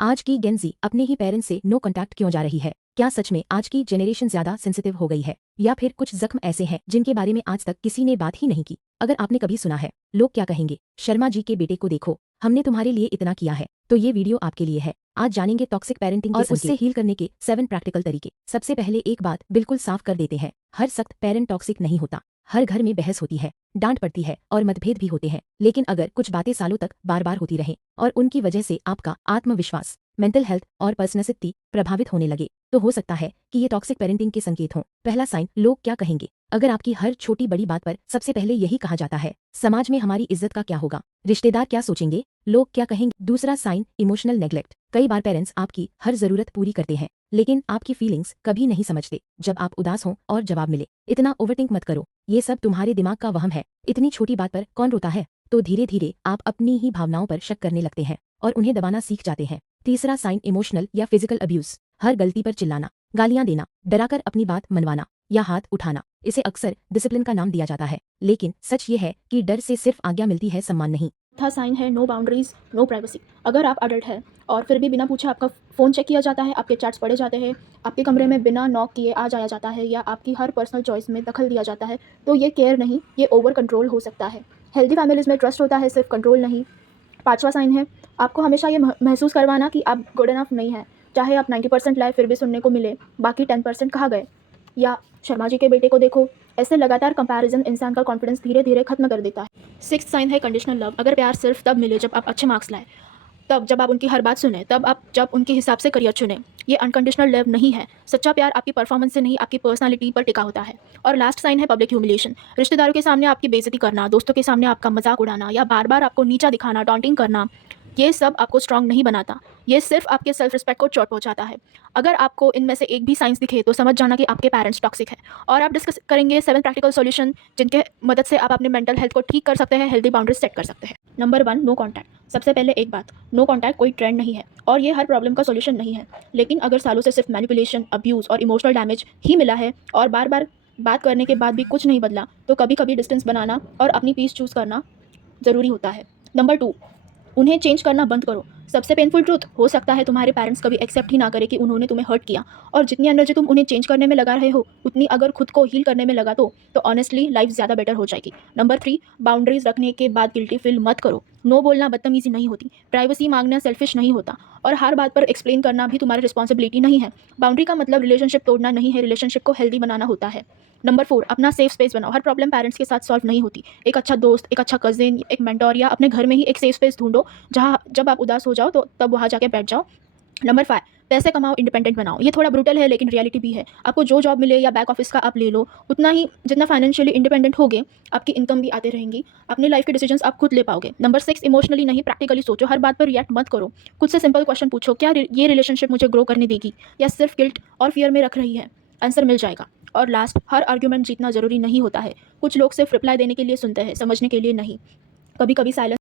आज की गेन ज़ी अपने ही पेरेंट्स से नो कॉन्टैक्ट क्यों जा रही है? क्या सच में आज की जनरेशन ज्यादा सेंसिटिव हो गई है, या फिर कुछ जख्म ऐसे हैं जिनके बारे में आज तक किसी ने बात ही नहीं की? अगर आपने कभी सुना है, लोग क्या कहेंगे, शर्मा जी के बेटे को देखो, हमने तुम्हारे लिए इतना किया है, तो ये वीडियो आपके लिए है। आज जानेंगे टॉक्सिक पेरेंटिंग और उससे हील करने के 7 प्रैक्टिकल तरीके। सबसे पहले एक बात बिल्कुल साफ कर देते हैं, हर सख्त पेरेंट टॉक्सिक नहीं होता। हर घर में बहस होती है, डांट पड़ती है और मतभेद भी होते हैं, लेकिन अगर कुछ बातें सालों तक बार बार होती रहें और उनकी वजह से आपका आत्मविश्वास, मेंटल हेल्थ और पर्सनैलिटी प्रभावित होने लगे, तो हो सकता है कि ये टॉक्सिक पेरेंटिंग के संकेत हों। पहला साइन, लोग क्या कहेंगे। अगर आपकी हर छोटी बड़ी बात पर सबसे पहले यही कहा जाता है, समाज में हमारी इज्जत का क्या होगा, रिश्तेदार क्या सोचेंगे, लोग क्या कहेंगे। दूसरा साइन, इमोशनल नेग्लेक्ट। कई बार पेरेंट्स आपकी हर जरूरत पूरी करते हैं, लेकिन आपकी फीलिंग्स कभी नहीं समझते। जब आप उदास हों और जवाब मिले, इतना ओवरथिंक मत करो, ये सब तुम्हारे दिमाग का वहम है, इतनी छोटी बात पर कौन रोता है। तो धीरे धीरे आप अपनी ही भावनाओं पर शक करने लगते हैं और उन्हें दबाना सीख जाते हैं। तीसरा साइन, इमोशनल या फिजिकल अब्यूज। हर गलती पर चिल्लाना, गालियां देना, डराकर अपनी बात मनवाना या हाथ उठाना, इसे अक्सर डिसिप्लिन का नाम दिया जाता है, लेकिन सच ये है कि डर से सिर्फ आज्ञा मिलती है, सम्मान नहीं। चौथा साइन है नो बाउंड्रीज नो प्राइवेसी। अगर आप अडल्ट हैं और फिर भी बिना पूछे आपका फ़ोन चेक किया जाता है, आपके चैट्स पढ़े जाते हैं, आपके कमरे में बिना नॉक किए आ जाया जाता है, या आपकी हर पर्सनल चॉइस में दखल दिया जाता है, तो ये केयर नहीं, ये ओवर कंट्रोल हो सकता है। हेल्दी फैमिलीज़ में ट्रस्ट होता है, सिर्फ कंट्रोल नहीं। पाँचवा साइन है आपको हमेशा ये महसूस करवाना कि आप गुड इनफ नहीं हैं। चाहे आप 90% लाए फिर भी सुनने को मिले बाकी 10% कहाँ गए। या शर्मा जी के बेटे को देखो, ऐसे लगातार कंपैरिजन इंसान का कॉन्फिडेंस धीरे धीरे खत्म कर देता है। सिक्स्थ साइन है कंडीशनल लव। अगर प्यार सिर्फ तब मिले जब आप अच्छे मार्क्स लाए, तब जब आप उनकी हर बात सुने, तब आप जब उनके हिसाब से करियर चुने, ये अनकंडीशनल लव नहीं है। सच्चा प्यार आपकी परफॉर्मेंस से नहीं, आपकी पर्सनालिटी पर टिका होता है। और लास्ट साइन है पब्लिक ह्यूमिलिएशन। रिश्तेदारों के सामने आपकी बेइज्जती करना, दोस्तों के सामने आपका मजाक उड़ाना या बार बार आपको नीचा दिखाना, टॉन्टिंग करना, ये सब आपको स्ट्रांग नहीं बनाता, ये सिर्फ आपके सेल्फ रिस्पेक्ट को चोट पहुंचाता है। अगर आपको इनमें से एक भी साइंस दिखे तो समझ जाना कि आपके पेरेंट्स टॉक्सिक हैं। और आप डिस्कस करेंगे 7 प्रैक्टिकल सॉल्यूशन जिनके मदद से आप अपने मेंटल हेल्थ को ठीक कर सकते हैं, हेल्दी बाउंड्रीज सेट कर सकते हैं। Number 1, no contact. सबसे पहले एक बात, नो कॉन्टैक्ट कोई ट्रेंड नहीं है और ये हर प्रॉब्लम का सॉल्यूशन नहीं है, लेकिन अगर सालों से सिर्फ मैनिपुलेशन, अब्यूज़ और इमोशनल डैमेज ही मिला है और बार बार बात करने के बाद भी कुछ नहीं बदला, तो कभी कभी डिस्टेंस बनाना और अपनी पीस चूज़ करना ज़रूरी होता है। नंबर 2, उन्हें चेंज करना बंद करो। सबसे पेनफुल ट्रूथ, हो सकता है तुम्हारे पेरेंट्स कभी एक्सेप्ट ही ना करें कि उन्होंने तुम्हें हर्ट किया, और जितनी एनर्जी तुम उन्हें चेंज करने में लगा रहे हो, उतनी अगर खुद को हील करने में लगा तो ऑनेस्टली लाइफ ज़्यादा बेटर हो जाएगी। नंबर 3, बाउंड्रीज रखने के बाद गिल्टी फील मत करो। नो बोलना बदतमीजी नहीं होती, प्राइवेसी मांगना सेल्फिश नहीं होता, और हर बात पर एक्सप्लेन करना भी तुम्हारी रिस्पॉन्सिबिलिटी नहीं है। बाउंड्री का मतलब रिलेशनशिप तोड़ना नहीं है, रिलेशनशिप को हेल्दी बनाना होता है। नंबर 4, अपना सेफ स्पेस बनाओ। हर प्रॉब्लम पेरेंट्स के साथ सॉल्व नहीं होती। एक अच्छा दोस्त, एक अच्छा कजिन, एक मेंटोर या अपने घर में ही एक सेफ स्पेस ढूंढो जहाँ जब आप उदास हो जाओ तो तब वहाँ जाके बैठ जाओ। नंबर 5, पैसे कमाओ, इंडिपेंडेंट बनाओ। ये थोड़ा ब्रूटल है लेकिन रियलिटी भी है। आपको जो जॉब मिले या बैक ऑफिस का आप ले लो, उतना ही जितना फाइनेंशियली इंडिपेंडेंट होगे, आपकी इनकम भी आते रहेंगी, अपनी लाइफ के डिसीजंस आप खुद ले पाओगे। नंबर 6, इमोशनली नहीं प्रैक्टिकली सोचो। हर बात पर रिएक्ट मत करो। खुद से सिंपल क्वेश्चन पूछो, क्या ये रिलेशनशिप मुझे ग्रो करने देगी या सिर्फ गिल्ट और फियर में रख रही है? आंसर मिल जाएगा। और लास्ट, हर आर्ग्यूमेंट जीतना ज़रूरी नहीं होता है। कुछ लोग सिर्फ रिप्लाई देने के लिए सुनते हैं, समझने के लिए नहीं। कभी कभी साइलेंस